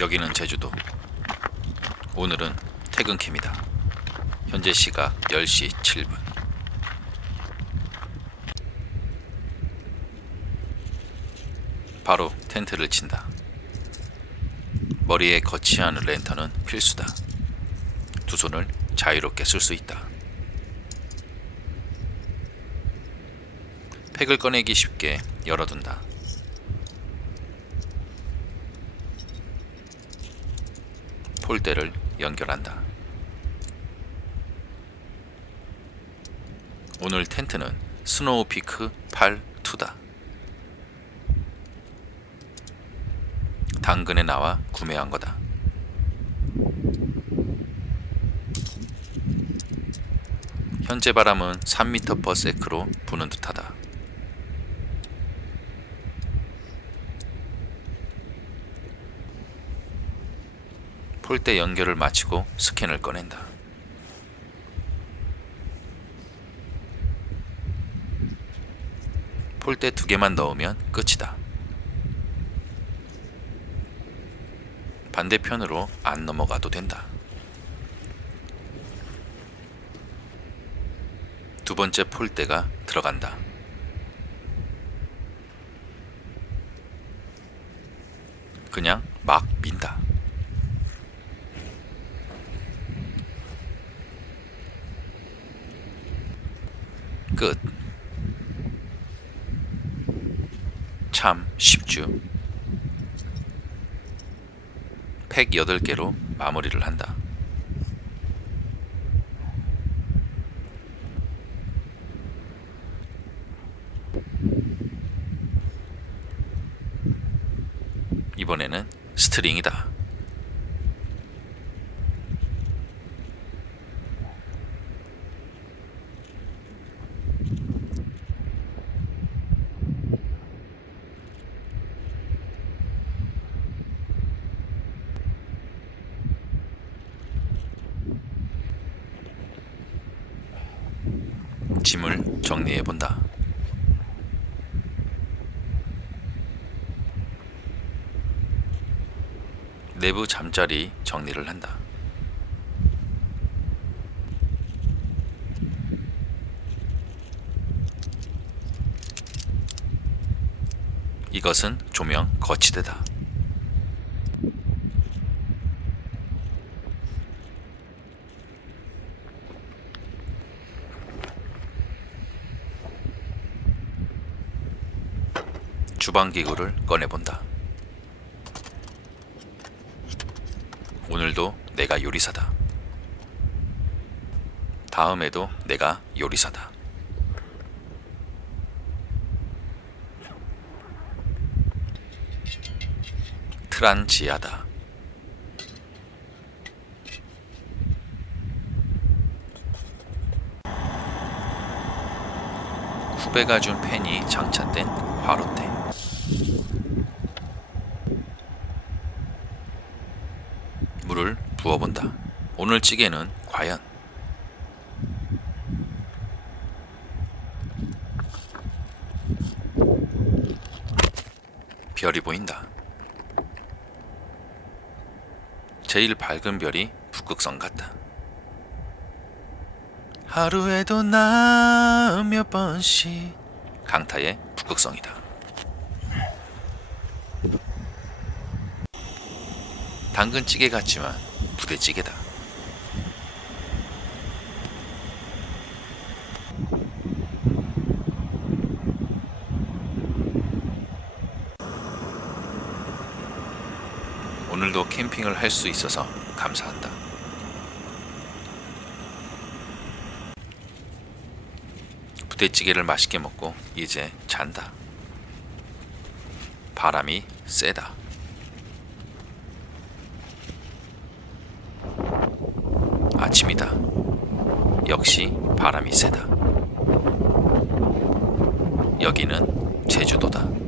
여기는 제주도. 오늘은 퇴근캠이다. 현재 시각 10시 7분. 바로 텐트를 친다. 머리에 거치한 랜턴은 필수다. 두 손을 자유롭게 쓸 수 있다. 팩을 꺼내기 쉽게 열어둔다. 폴대를 연결한다. 오늘 텐트는 스노우피크 8-2다. 당근에 나와 구매한 거다. 현재 바람은 3m/s로 부는 듯하다. 폴대 연결을 마치고 스캔을 꺼낸다. 폴대 2개만 넣으면 끝이다. 반대편으로 안 넘어가도 된다. 두 번째 폴대가 들어간다. 그냥 막 민다. 끝. 참 쉽죠. 팩 8개로 마무리를 한다. 이번에는 스트링이다. 짐을 정리해 본다. 내부 잠자리 정리를 한다. 이것은 조명 거치대다. 주방기구를 꺼내본다. 오늘도 내가 요리사다. 다음에도 내가 요리사다. 트란지아다. 후배가 준 팬이 장착된 화롯대. 물을 부어본다. 오늘 찌개는 과연? 별이 보인다. 제일 밝은 별이 북극성 같다. 하루에도 나 몇 번씩. 강타의 북극성이다. 당근찌개 같지만 부대찌개다. 오늘도 캠핑을 할 수 있어서 감사한다. 부대찌개를 맛있게 먹고 이제 잔다. 바람이 세다. 아침이다. 역시 바람이 세다. 여기는 제주도다.